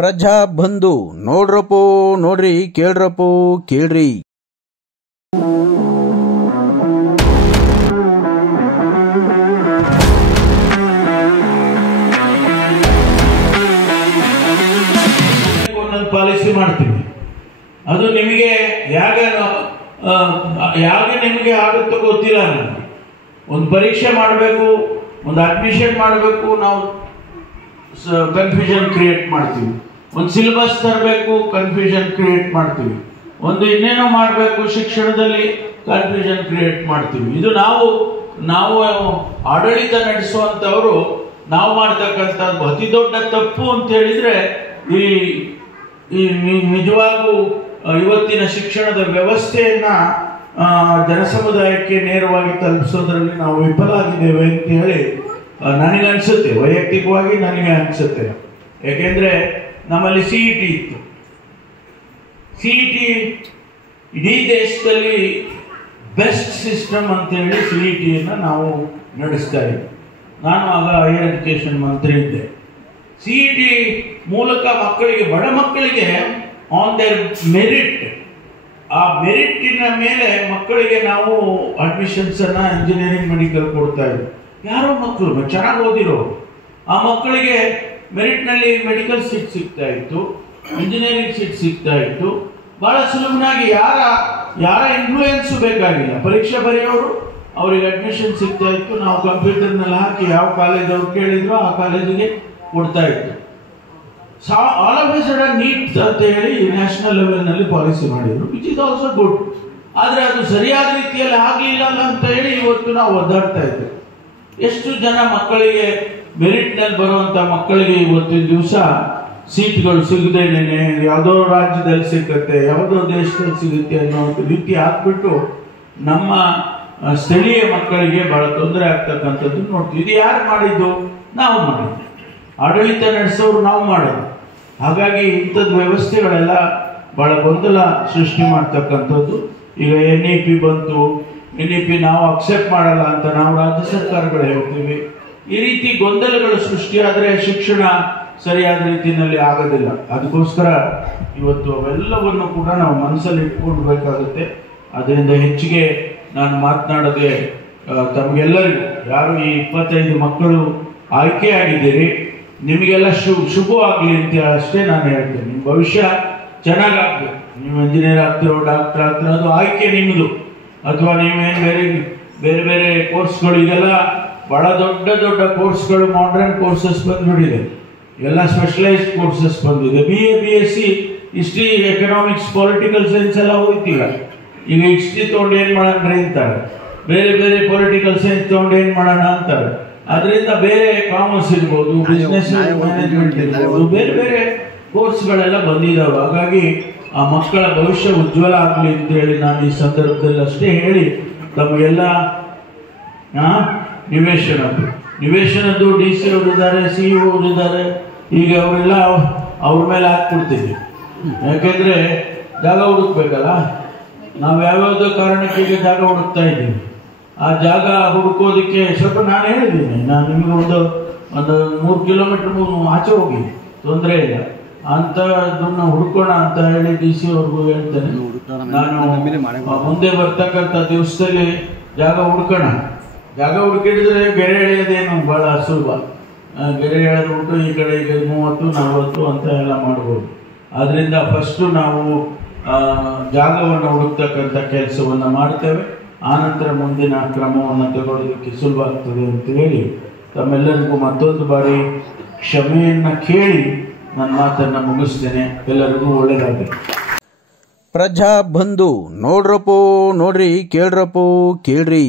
ಪ್ರಜಾ ಬಂಧು ನೋಡ್ರಪ್ಪೋ ನೋಡ್ರಿ ಕೇಳ್ರಪ್ಪೋ ಕೇಳ್ರಿ. ಪಾಲಿಸಿ ಮಾಡ್ತೀವಿ, ಅದು ನಿಮಗೆ ಯಾಕೆ ನಿಮಗೆ ಆಗುತ್ತೋ ಗೊತ್ತಿಲ್ಲ. ನನಗೆ ಒಂದು ಪರೀಕ್ಷೆ ಮಾಡಬೇಕು, ಒಂದು ಅಡ್ಮಿಷನ್ ಮಾಡಬೇಕು, ನಾವು ಕನ್ಫ್ಯೂಷನ್ ಕ್ರಿಯೇಟ್ ಮಾಡ್ತೀವಿ. ಒಂದು ಸಿಲೆಬಸ್ ತರಬೇಕು, ಕನ್ಫ್ಯೂಷನ್ ಕ್ರಿಯೇಟ್ ಮಾಡ್ತೀವಿ. ಒಂದು ಇನ್ನೇನೋ ಮಾಡಬೇಕು, ಶಿಕ್ಷಣದಲ್ಲಿ ಕನ್ಫ್ಯೂಷನ್ ಕ್ರಿಯೇಟ್ ಮಾಡ್ತೀವಿ. ಇದು ನಾವು ಆಡಳಿತ ನಡೆಸುವಂಥವರು ನಾವು ಮಾಡ್ತಕ್ಕಂಥದ್ದು ಅತಿ ದೊಡ್ಡ ತಪ್ಪು ಅಂತ ಹೇಳಿದ್ರೆ, ಈ ನಿಜವಾಗೂ ಇವತ್ತಿನ ಶಿಕ್ಷಣದ ವ್ಯವಸ್ಥೆಯನ್ನ ಜನಸಮುದಾಯಕ್ಕೆ ನೇರವಾಗಿ ತಲುಪಿಸೋದ್ರಲ್ಲಿ ನಾವು ವಿಫಲಾಗಿದ್ದೇವೆ ಅಂತ ಹೇಳಿ ನನಗನ್ಸುತ್ತೆ. ವೈಯಕ್ತಿಕವಾಗಿ ನನಗೆ ಅನಿಸುತ್ತೆ. ಯಾಕೆಂದ್ರೆ ನಮ್ಮಲ್ಲಿ CET ಇತ್ತು. CET ಇಡೀ ದೇಶದಲ್ಲಿ ಬೆಸ್ಟ್ ಸಿಸ್ಟಮ್ ಅಂತ ಹೇಳಿ CET ನಾವು ನಡೆಸ್ತಾ ಇದ್ವಿ. ನಾನು ಆಗ ಹೈಯರ್ ಎಜುಕೇಶನ್ ಮಂತ್ರಿ ಇದ್ದೆ. CET ಮೂಲಕ ಮಕ್ಕಳಿಗೆ, ಬಡ ಮಕ್ಕಳಿಗೆ ಆನ್ ದೇರ್ ಮೆರಿಟ್, ಆ ಮೆರಿಟಿನ ಮೇಲೆ ಮಕ್ಕಳಿಗೆ ನಾವು ಅಡ್ಮಿಷನ್ಸ್ ಅನ್ನ ಇಂಜಿನಿಯರಿಂಗ್ ಮೆಡಿಕಲ್ ಕೊಡ್ತಾ ಇದ್ವಿ. ಯಾರೋ ಮಕ್ಕಳು ಚೆನ್ನಾಗಿ ಓದಿರೋ ಆ ಮಕ್ಕಳಿಗೆ ಮೆರಿಟ್ನಲ್ಲಿ ಮೆಡಿಕಲ್ ಸೀಟ್ ಸಿಗ್ತಾ ಇತ್ತು, ಇಂಜಿನಿಯರಿಂಗ್ ಸೀಟ್ ಸಿಗ್ತಾ ಇತ್ತು. ಬಹಳ ಸುಲಭನಾಗಿ ಯಾರ ಇನ್ಫ್ಲೂಯೆನ್ಸ್ ಬೇಕಾಗಿಲ್ಲ. ಪರೀಕ್ಷೆ ಬರೆಯೋರು ಅವರಿಗೆ ಅಡ್ಮಿಷನ್ ಸಿಗ್ತಾ ಇತ್ತು. ನಾವು ಕಂಪ್ಯೂಟರ್ನಲ್ಲಿ ಹಾಕಿ ಯಾವ ಕಾಲೇಜ್ ಅವ್ರು ಕೇಳಿದ್ರು ಆ ಕಾಲೇಜಿಗೆ ಕೊಡ್ತಾ ಇತ್ತು. All of a sudden NEET ಅಂತ ಹೇಳಿ ನ್ಯಾಷನಲ್ ಲೆವೆಲ್ನಲ್ಲಿ ಪಾಲಿಸಿ ಮಾಡಿದ್ರು, ವಿಚ್ ಇಸ್ ಆಲ್ಸೋ ಗುಡ್. ಆದರೆ ಅದು ಸರಿಯಾದ ರೀತಿಯಲ್ಲಿ ಆಗಲಿಲ್ಲ ಅಂತ ಹೇಳಿ ಇವತ್ತು ನಾವು ಒದ್ದಾಡ್ತಾ ಇದ್ದೇವೆ. ಎಷ್ಟು ಜನ ಮಕ್ಕಳಿಗೆ ಮೆರಿಟ್ನಲ್ಲಿ ಬರುವಂತ ಮಕ್ಕಳಿಗೆ ಇವತ್ತಿನ ದಿವಸ ಸೀಟ್ಗಳು ಸಿಗದೇನೆ ಯಾವುದೋ ರಾಜ್ಯದಲ್ಲಿ ಸಿಗುತ್ತೆ, ಯಾವುದೋ ದೇಶದಲ್ಲಿ ಸಿಗುತ್ತೆ ಅನ್ನೋ ರೀತಿ ಆಗ್ಬಿಟ್ಟು ನಮ್ಮ ಸ್ಥಳೀಯ ಮಕ್ಕಳಿಗೆ ಬಹಳ ತೊಂದರೆ ಆಗ್ತಕ್ಕಂಥದ್ದು ನೋಡ್ತೀವಿ. ಇದು ಯಾರು ಮಾಡಿದ್ದು? ನಾವು ಮಾಡಿದ್ದು. ಆಡಳಿತ ನಡೆಸೋರು ನಾವು ಮಾಡೋದು. ಹಾಗಾಗಿ ಇಂಥದ್ದು ವ್ಯವಸ್ಥೆಗಳೆಲ್ಲ ಬಹಳ ಗೊಂದಲ ಸೃಷ್ಟಿ ಮಾಡ್ತಕ್ಕಂಥದ್ದು. ಈಗ NEP ಬಂತು, NEP ನಾವು ಅಕ್ಸೆಪ್ಟ್ ಮಾಡಲ್ಲ ಅಂತ ನಾವು ರಾಜ್ಯ ಸರ್ಕಾರಗಳು ಹೇಳ್ತೀವಿ. ಈ ರೀತಿ ಗೊಂದಲಗಳು ಸೃಷ್ಟಿಯಾದರೆ ಶಿಕ್ಷಣ ಸರಿಯಾದ ರೀತಿಯಲ್ಲಿ ಆಗೋದಿಲ್ಲ. ಅದಕ್ಕೋಸ್ಕರ ಇವತ್ತು ಅವೆಲ್ಲವನ್ನು ಕೂಡ ನಾವು ಮನಸ್ಸಲ್ಲಿ ಇಟ್ಕೊಳ್ಬೇಕಾಗುತ್ತೆ. ಅದರಿಂದ ಹೆಚ್ಚಿಗೆ ನಾನು ಮಾತನಾಡದೆ ತಮಗೆಲ್ಲರಿಗೂ, ಯಾರು ಈ 25 ಮಕ್ಕಳು ಆಯ್ಕೆ ಆಗಿದ್ದೀರಿ, ನಿಮಗೆಲ್ಲ ಶುಭವಾಗಲಿ ಅಂತ ಅಷ್ಟೇ ನಾನು ಹೇಳ್ತೇನೆ. ನಿಮ್ಮ ಭವಿಷ್ಯ ಚೆನ್ನಾಗಾಗಬೇಕು. ನೀವು ಇಂಜಿನಿಯರ್ ಆಗ್ತಿರೋ, ಡಾಕ್ಟರ್ ಆಗ್ತಿರೋ, ಅದು ಆಯ್ಕೆ ನಿಮ್ಮದು. ಅಥವಾ ನೀವೇನು ಬೇರೆ ಬೇರೆ ಕೋರ್ಸ್ಗಳು, ಈಗೆಲ್ಲ ಬಹಳ ದೊಡ್ಡ ದೊಡ್ಡ ಕೋರ್ಸ್ಗಳು, ಮಾಡರ್ನ್ ಕೋರ್ಸಸ್ ಬಂದ್ಬಿಟ್ಟಿದೆ. ಎಲ್ಲ ಸ್ಪೆಷಲೈಸ್ಡ್ ಕೋರ್ಸಸ್ ಬಂದಿದೆ. BA BSc history, economics, political science ಎಲ್ಲ ಹೋಗ್ತೀಗ. ಈಗ ಹಿಸ್ಟ್ರಿ ತಗೊಂಡು ಏನ್ ಮಾಡೋಣ ಅಂತಾರೆ, ಬೇರೆ ಬೇರೆ ಪೊಲಿಟಿಕಲ್ ಸೈನ್ಸ್ ತಗೊಂಡು ಏನ್ ಮಾಡೋಣ ಅಂತಾರೆ. ಅದರಿಂದ ಬೇರೆ ಕಾಮರ್ಸ್ ಇರ್ಬೋದು, ಬಿಸ್ನೆಸ್ ಮ್ಯಾನೇಜ್ಮೆಂಟ್ ಇರ್ಬೋದು, ಬೇರೆ ಬೇರೆ ಕೋರ್ಸ್ಗಳೆಲ್ಲ ಬಂದಿದ್ದಾವೆ. ಹಾಗಾಗಿ ಆ ಮಕ್ಕಳ ಭವಿಷ್ಯ ಉಜ್ವಲ ಆಗಲಿ ಅಂತ ಹೇಳಿ ನಾನು ಈ ಸಂದರ್ಭದಲ್ಲಿ ಅಷ್ಟೇ ಹೇಳಿ, ತಮಗೆಲ್ಲ ನಿವೇಶನದ್ದು DC ಅವರಿದ್ದಾರೆ, CEO ಅವರಿದ್ದಾರೆ. ಈಗ ಅವರೆಲ್ಲ ಅವ್ರ ಮೇಲೆ ಹಾಕ್ಬಿಡ್ತೀವಿ. ಯಾಕೆಂದ್ರೆ ಜಾಗ ಹುಡುಕ್ಬೇಕಲ್ಲ. ನಾವು ಯಾವ್ಯಾವುದೋ ಕಾರಣಕ್ಕೆ ಈಗ ಜಾಗ ಹುಡುಕ್ತಾ ಇದ್ದೀವಿ. ಆ ಜಾಗ ಹುಡುಕೋದಕ್ಕೆ ಸ್ವಲ್ಪ ನಾನು ಹೇಳಿದ್ದೀನಿ, ನಾನು ನಿಮ್ಗೆ ಒಂದು 3 ಕಿಲೋಮೀಟರ್ ಆಚೆ ಹೋಗಿ ತೊಂದರೆ ಇಲ್ಲ ಅಂತದನ್ನ ಹುಡ್ಕೋಣ ಅಂತ ಹೇಳಿ DC ಅವ್ರಿಗೂ ಹೇಳ್ತೇನೆ. ನಾನು ಮುಂದೆ ಬರ್ತಕ್ಕಂಥ ದಿವಸದಲ್ಲಿ ಜಾಗ ಹುಡ್ಕೋಣ. ಜಾಗ ಹುಡುಕಿಡಿದ್ರೆ ಗೆರೆ ಎಳೆಯೋದೇನು ಬಹಳ ಸುಲಭ. ಗೆರೆ ಎಳೆದ್ಬಿಟ್ಟು ಈ ಕಡೆ ಈಗ 30, 40 ಅಂತ ಎಲ್ಲ ಮಾಡ್ಬೋದು. ಆದ್ರಿಂದ ಫಸ್ಟು ನಾವು ಜಾಗವನ್ನು ಹುಡುಕ್ತಕ್ಕಂಥ ಕೆಲಸವನ್ನು ಮಾಡ್ತೇವೆ. ಆನಂತರ ಮುಂದಿನ ಕ್ರಮವನ್ನು ತಗೊಳ್ಳೋದಕ್ಕೆ ಸುಲಭ ಆಗ್ತದೆ ಅಂತ ಹೇಳಿ ತಮ್ಮೆಲ್ಲರಿಗೂ ಮತ್ತೊಂದು ಬಾರಿ ಕ್ಷಮೆಯನ್ನ ಕೇಳಿ ನನ್ನ ಮಾತನ್ನು ಮುಗಿಸ್ತೇನೆ. ಎಲ್ಲರಿಗೂ ಒಳ್ಳೆಯದಾಗಲಿ. ಪ್ರಜಾ ಬಂಧು ನೋಡ್ರಪ್ಪೋ ನೋಡ್ರಿ ಕೇಳ್ರಪ್ಪೋ ಕೇಳ್ರಿ.